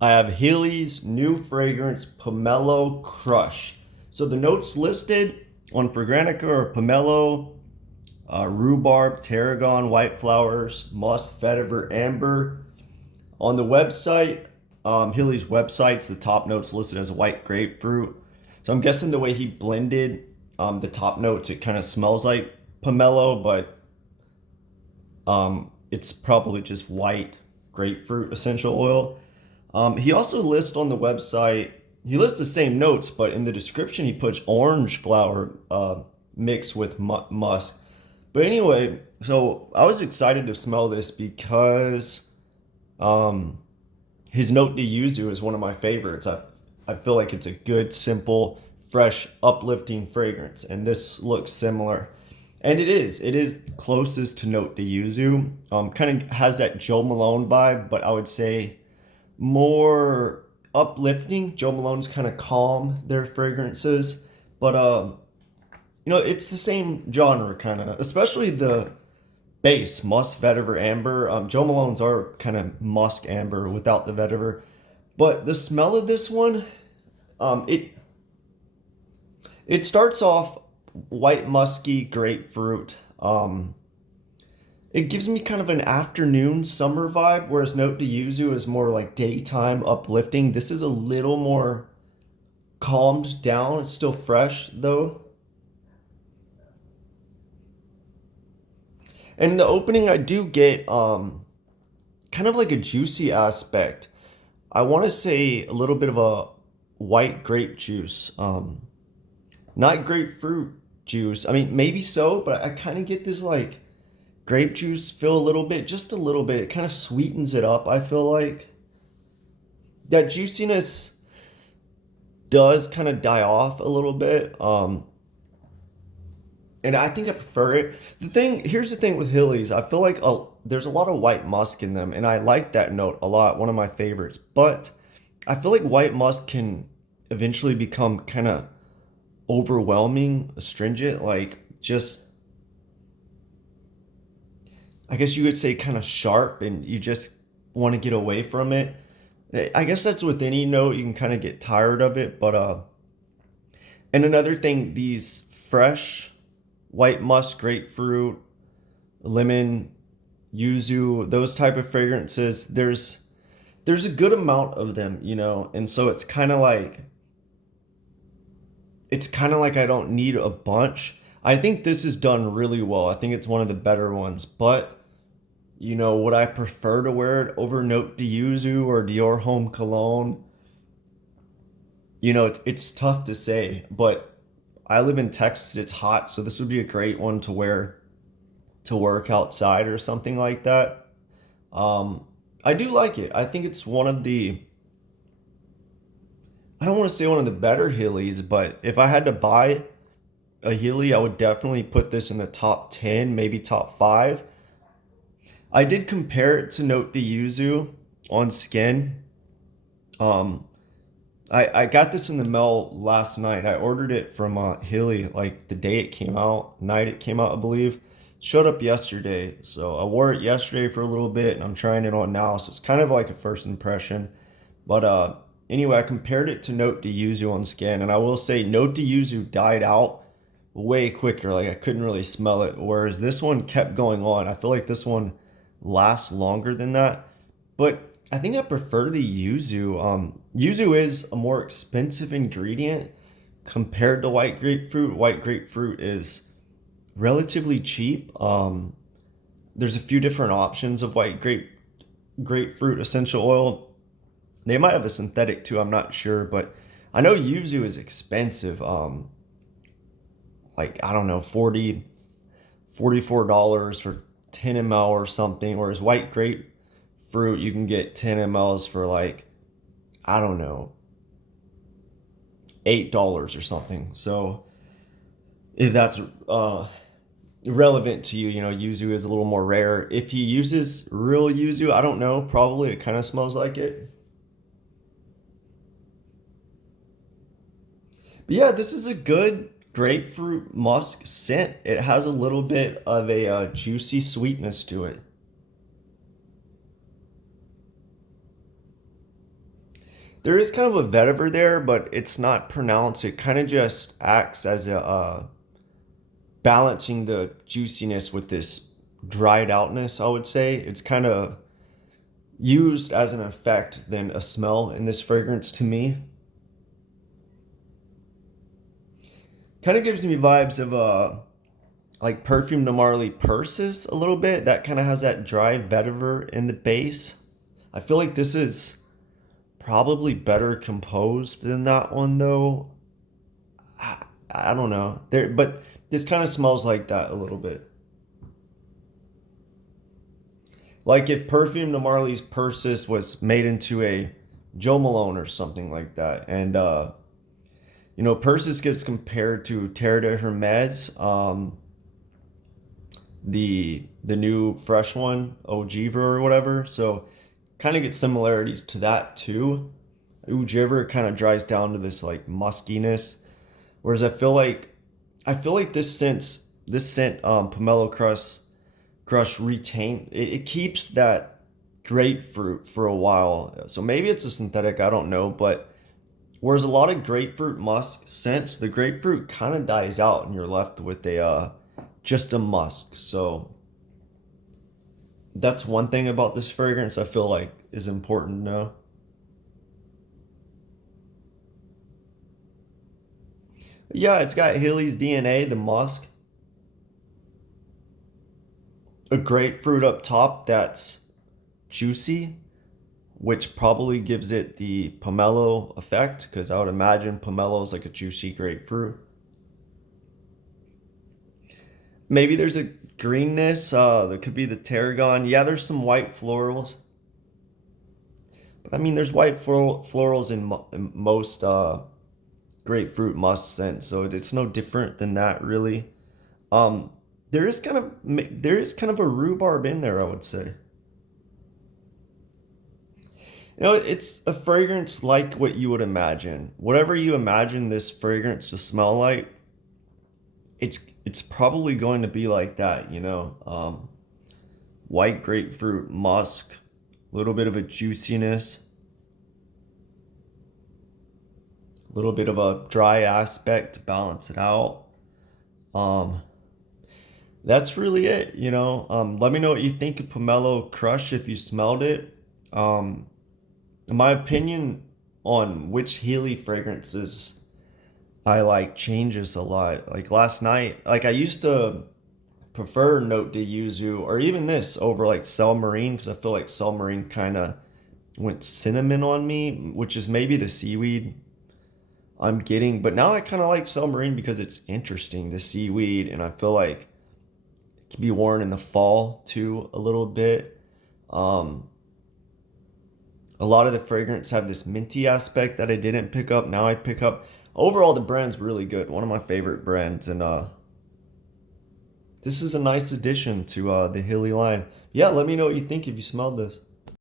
I have Heeley's new fragrance, Pomelo Crush. So the notes listed on Fragrantica are pomelo, rhubarb, tarragon, white flowers, musk, vetiver, amber. On the website, Heeley's website's the top notes listed as white grapefruit. So I'm guessing the way he blended the top notes, it kind of smells like pomelo, but it's probably just white grapefruit essential oil. He also lists on the website, he lists the same notes, but in the description he puts orange flower mixed with musk. But anyway, so I was excited to smell this because um, his note de yuzu is one of my favorites. I feel like it's a good, simple, fresh, uplifting fragrance, and this looks similar. And it is. It is closest to note de yuzu. Kind of has that Joe Malone vibe, but I would say more uplifting. Joe Malone's kind of calm, their fragrances, but it's the same genre kind of, especially the base musk, vetiver, amber. Joe Malone's are kind of musk amber without the vetiver, but the smell of this one, it starts off white musky grapefruit. It gives me kind of an afternoon summer vibe, whereas Note to Yuzu is more like daytime uplifting. This is a little more calmed down. It's still fresh though. And in the opening, I do get kind of like a juicy aspect. I want to say a little bit of a white grape juice, not grapefruit juice. I mean, maybe so, but I kind of get this like grape juice feel a little bit, just a little bit. It kind of sweetens it up. I feel like that juiciness does kind of die off a little bit. And I think I prefer it. Here's the thing with Hillies. I feel like there's a lot of white musk in them, and I like that note a lot. One of my favorites. But I feel like white musk can eventually become kind of overwhelming, astringent, like just, I guess you could say kind of sharp, and you just want to get away from it. I guess that's with any note, you can kind of get tired of it, but and another thing, these fresh white musk, grapefruit, lemon, yuzu, those type of fragrances, there's a good amount of them, and so it's kind of like I don't need a bunch. I think this is done really well. I think it's one of the better ones, but would I prefer to wear it over Note de Yuzu or Dior Homme Cologne? It's tough to say, but I live in Texas. It's hot, so this would be a great one to wear to work outside or something like that. I do like it. I think it's one of the, I don't want to say one of the better Heelys, but if I had to buy a Heeley, I would definitely put this in the top 10, maybe top 5. I did compare it to Note de Yuzu on skin. Um, I got this in the mail last night. I ordered it from Heeley like the day it came out, night it came out, I believe. Showed up yesterday, so I wore it yesterday for a little bit, and I'm trying it on now. So it's kind of like a first impression. But anyway, I compared it to Note de Yuzu on skin, and I will say Note de Yuzu died out way quicker. Like I couldn't really smell it, whereas this one kept going on. I feel like this one lasts longer than that. But I think I prefer the yuzu. Yuzu is a more expensive ingredient compared to white grapefruit. White grapefruit is relatively cheap. There's a few different options of grapefruit essential oil. They might have a synthetic too. I'm not sure, but I know yuzu is expensive. Like I don't know, $44 for 10 ml or something, whereas white grapefruit you can get 10 mls for like, I don't know, $8 or something. So if that's relevant to you, yuzu is a little more rare. If he uses real yuzu, I don't know, probably it kind of smells like it. But yeah, this is a good grapefruit musk scent. It has a little bit of a juicy sweetness to it. There is kind of a vetiver there, but it's not pronounced. It kind of just acts as a balancing the juiciness with this dried outness, I would say. It's kind of used as an effect than a smell in this fragrance to me. Kind of gives me vibes of like Perfume de Marly Persis a little bit. That kind of has that dry vetiver in the base. I feel like this is probably better composed than that one though. I don't know. But this kind of smells like that a little bit. Like if Perfume de Marly's Persis was made into a Joe Malone or something like that. And Persis gets compared to Terre de Hermes, the new fresh one, Ogiver or whatever. So kind of get similarities to that too. Ogiver kind of dries down to this like muskiness, whereas I feel like this scent Pomelo Crush retain it keeps that grapefruit for a while. So maybe it's a synthetic, I don't know, but whereas a lot of grapefruit musk scents, the grapefruit kind of dies out and you're left with a just a musk. So that's one thing about this fragrance I feel like is important to know. Yeah, it's got Heeley's DNA, the musk, a grapefruit up top that's juicy, which probably gives it the pomelo effect because I would imagine pomelo is like a juicy grapefruit. Maybe there's a greenness. That could be the tarragon. Yeah, there's some white florals, but I mean, there's white florals in most grapefruit musk scents, so it's no different than that really. Um, there is kind of a rhubarb in there, I would say. It's a fragrance like what you would imagine. Whatever you imagine this fragrance to smell like, it's probably going to be like that. White grapefruit musk, a little bit of a juiciness, a little bit of a dry aspect to balance it out. Um, that's really it. Let me know what you think of Pomelo Crush if you smelled it. Um, my opinion on which Healy fragrances I like changes a lot. Like last night, like I used to prefer Note de Yuzu or even this over like Cell Marine because I feel like Cell Marine kind of went cinnamon on me, which is maybe the seaweed I'm getting. But now I kind of like Cell Marine because it's interesting, the seaweed, and I feel like it can be worn in the fall too a little bit. Um, a lot of the fragrance have this minty aspect that I didn't pick up. Now I pick up. Overall, the brand's really good. One of my favorite brands, and this is a nice addition to the Hilly line. Yeah, let me know what you think if you smelled this.